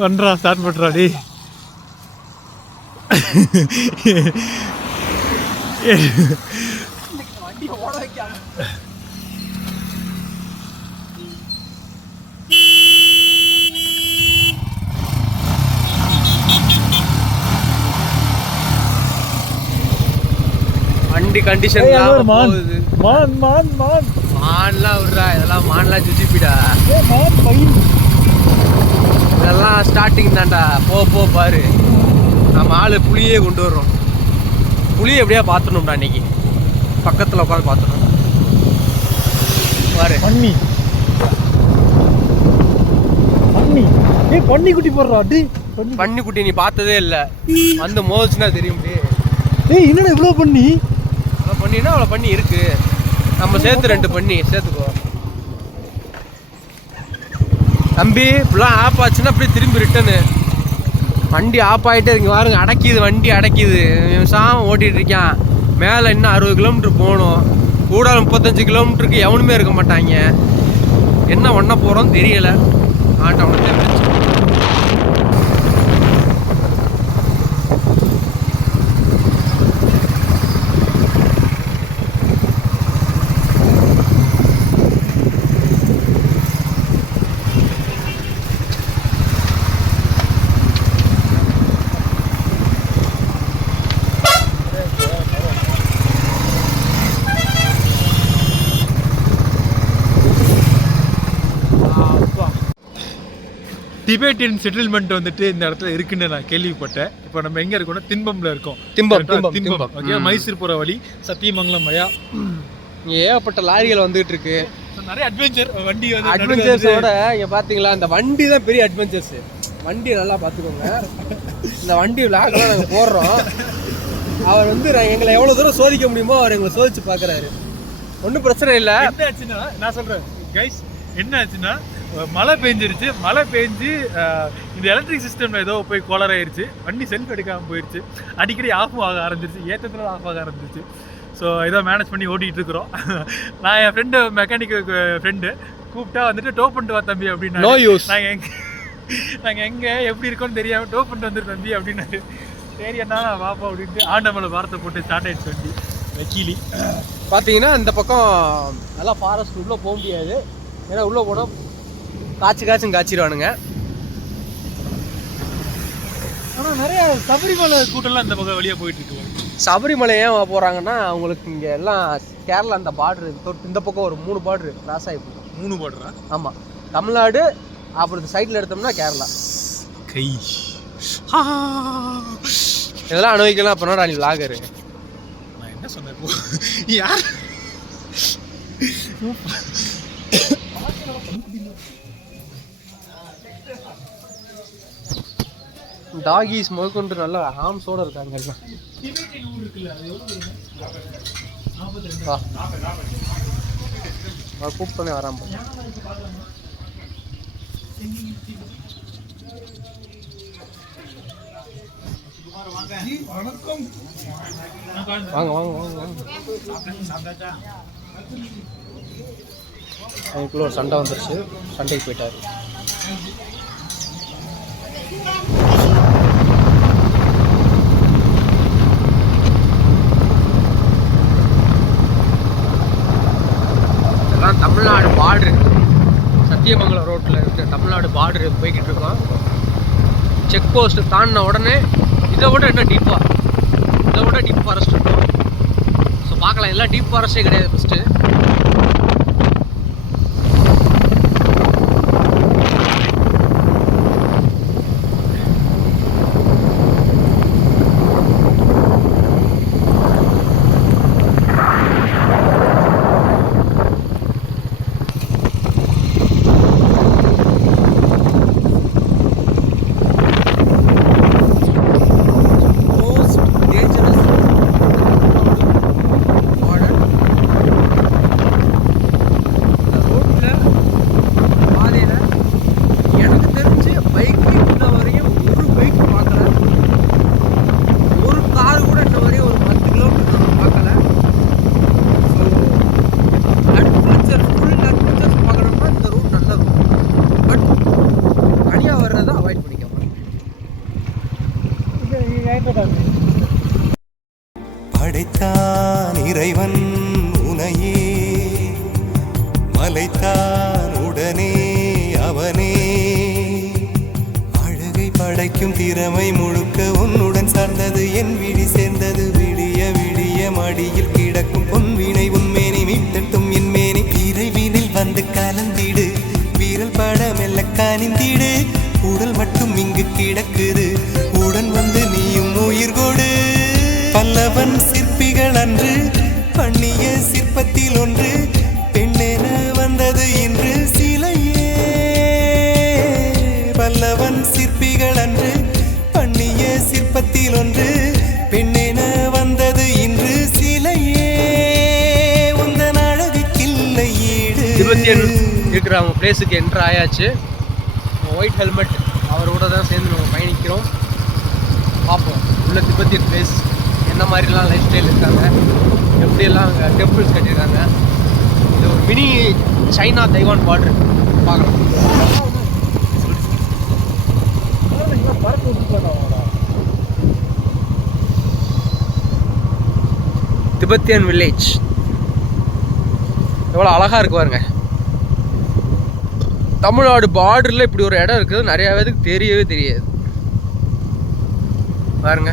பண்ணுறா ஸ்டார்ட் பண்ணுறாடி. வண்டி கண்டிஷன் மான்லாம் விடுறா, இதெல்லாம் மான்லாம் ஜிஜிபிடா. இதெல்லாம் ஸ்டார்டிங் தான்டா, போ பாரு. நம்ம ஆளு புளியே கொண்டு வர்றோம். புளியை எப்படியா பார்த்துணும்டா இன்னைக்கு, பக்கத்தில் உட்காந்து பார்த்துணும் பாரு. பண்ணி குட்டி போடுறா. பண்ணி குட்டி நீ பார்த்ததே இல்லை, வந்து மோதுச்சுன்னா தெரியும். என்னடா இவ்வளோ பண்ணினா அவ்வளோ பண்ணி இருக்கு. நம்ம சேர்த்து 2 பண்ணி சேர்த்துக்கோ தம்பி. இப்பெல்லாம் ஆஃப் ஆச்சுன்னா அப்படியே திரும்பி ரிட்டனு. வண்டி ஆஃப் ஆகிட்டே இருக்கு பாருங்க, அடைக்கிது வண்டி, அடைக்கிது. சாம் ஓட்டிகிட்டு இருக்கான். மேலே இன்னும் 60 கிலோமீட்டர் போகணும். கூட 35 கிலோமீட்டருக்கு எவனுமே இருக்க மாட்டாங்க. என்ன பண்ண போகிறோன்னு தெரியலை. ஆட்டவனுக்கு தெரிஞ்சு டிபேட்டியன் செட்டில்மெண்ட் வந்துட்டு இந்த இடத்துல இருக்குன்னு நான் கேள்விப்பட்டேன். இப்போ நம்ம எங்க இருக்கோம்னா திம்பம்ல இருக்கோம். திம்பம் ஓகே, மைசூர் போற வழி, சத்தியமங்கலம் வயா. ஏகப்பட்ட லாரிகள் வந்துட்டு இருக்கு. நிறைய அட்வென்ச்சர் வண்டி வந்து அட்வென்ச்சர்ஸோட இங்க பாத்தீங்களா, இந்த வண்டி தான் பெரிய அட்வென்ச்சர்ஸ். வண்டி நல்லா பாத்துக்கோங்க. இந்த வண்டி விளாக்லாம் நாங்கள் போடுறோம். அவர் வந்து எங்களை எவ்வளோ தூரம் சோதிக்க முடியுமோ அவர் எங்களை சோதிச்சு பார்க்குறாரு. ஒன்றும் பிரச்சனை இல்லை. என்ன ஆச்சுன்னா, நான் சொல்கிறேன் கைஸ், என்ன ஆச்சுன்னா மழை பெஞ்சிருச்சு. மழை பெஞ்சு இந்த எலக்ட்ரிக் சிஸ்டமில் ஏதோ போய் கோளாறாயிருச்சு. வண்டி செல்ஃப் எடுக்காமல் போயிடுச்சு. அடிக்கடி ஆஃபும் ஆக ஆரம்பிச்சிருச்சு, ஏற்றத்தில் ஆஃப் ஆக ஆரம்பிச்சிருச்சு. ஸோ ஏதோ மேனேஜ் பண்ணி ஓட்டிகிட்டு இருக்கிறோம். நான் என் ஃப்ரெண்டு, மெக்கானிக்கு ஃப்ரெண்டு கூப்பிட்டா வந்துட்டு டோ பண்ணிட்டு வா தம்பி அப்படின்னா. No use. நாங்கள் எங்கே எப்படி இருக்கோன்னு தெரியாமல் டோ பண்ணிட்டு வந்துரு தம்பி அப்படின்னாரு. சரி என்ன வாப்பா அப்படின்ட்டு ஆண்டமலை வாரத்தை போட்டு ஸ்டார்ட் ஆகிடுச்சு வண்டி. வக்கீலி பார்த்தீங்கன்னா இந்த பக்கம் நல்லா ஃபாரஸ்ட் உள்ளே போக முடியாது. ஏன்னா உள்ளே போனால் காய்ச்சிடுவானுங்க. ஆனால் நிறைய சபரிமலை கூட்டம்லாம் இந்த பக்கம் வெளியே போயிட்டு இருக்கு. சபரிமலை ஏன் போகிறாங்கன்னா அவங்களுக்கு இங்கே எல்லாம் கேரளா அந்த பார்டரு, இந்த பக்கம் ஒரு 3 பார்டரு கிராஸ் ஆகி போகும். 3 பார்டரா? ஆமாம், தமிழ்நாடு, அப்புறம் இந்த சைடில் எடுத்தோம்னா கேரளா. கை இதெல்லாம் அனுபவிக்கலாம். அப்புறம் நீ விளாகரு. நான் என்ன சொன்னேன் யார் டாகிஸ் முதற்கொண்டு நல்லா ஹாம்ஸோடு இருக்காங்க எல்லாம். கூப்பிட்டோன்னே வராம வாங்க வாங்க வாங்க வாங்க. அதுக்குள்ள ஒரு சண்டை வந்துருச்சு, சண்டைக்கு போயிட்டாரு. இதெல்லாம் தமிழ்நாடு பார்டரு, சத்தியமங்கலம் ரோட்டில் இருக்க தமிழ்நாடு பார்டரு போய்கிட்டு இருக்கோம். செக் போஸ்ட் தாண்டின உடனே இதை விட என்ன டீப்பாக, இதை விட டீப் ஃபாரஸ்ட் இருக்கும். ஸோ பார்க்கலாம், எல்லாம் டீப் ஃபாரஸ்ட்டே கிடையாது. ஃபஸ்ட்டு படைத்தான் இறைவன் உனையே, மலைத்தான் உடனே அவனே. அழகை படைக்கும் திறமை முழுக்க உன்னுடன் சார்ந்தது, என் விழி சேர்ந்தது. விடிய விடிய மடியில் கிடக்கும் பொன்வினை உன்மேனி மீட்டட்டும் என் மேனி. இறைவினில் வந்து கலந்திடு, வீரல் பட மெல்ல காணிந்திடு. உடல் மட்டும் இங்கு கிடக்குது, உடன் வந்து நீயும் உயிர் கொடு. பல்லவன் சிற்பிகள் அன்று பண்ணிய சிற்பத்தில் ஒன்று, பெண்ணென வந்தது இன்று சிலையே. பல்லவன் சிற்பிகள் அன்று பண்ணிய சிற்பத்தில் ஒன்று, பெண்ணென வந்தது இன்று சிலையே. உந்தன் அழகுக்கில்லை ஈடு. திபெத்தியன் இருக்கிற அவங்க பிளேஸுக்கு என்ட்ரு ஆயாச்சு. ஒயிட் ஹெல்மெட் அவரோட தான் சேர்ந்து நம்ம பயணிக்கிறோம். பார்ப்போம் உள்ள திபெத்தியன் பிளேஸ் என்ன மாதிரிலாம் லைஃப் ஸ்டைல் இருக்காங்க, எப்படியெல்லாம் அங்கே டெம்பிள்ஸ் கட்டியிருக்காங்க. இது ஒரு மினி சைனா தைவான் பார்டர் பார்க்கலாம். திபெத்தியன் வில்லேஜ் எவ்வளோ அழகாக இருக்கு பாருங்க. தமிழ்நாடு பார்டரில் இப்படி ஒரு இடம் இருக்குது, நிறையா பேருக்கு தெரியவே தெரியாது பாருங்க.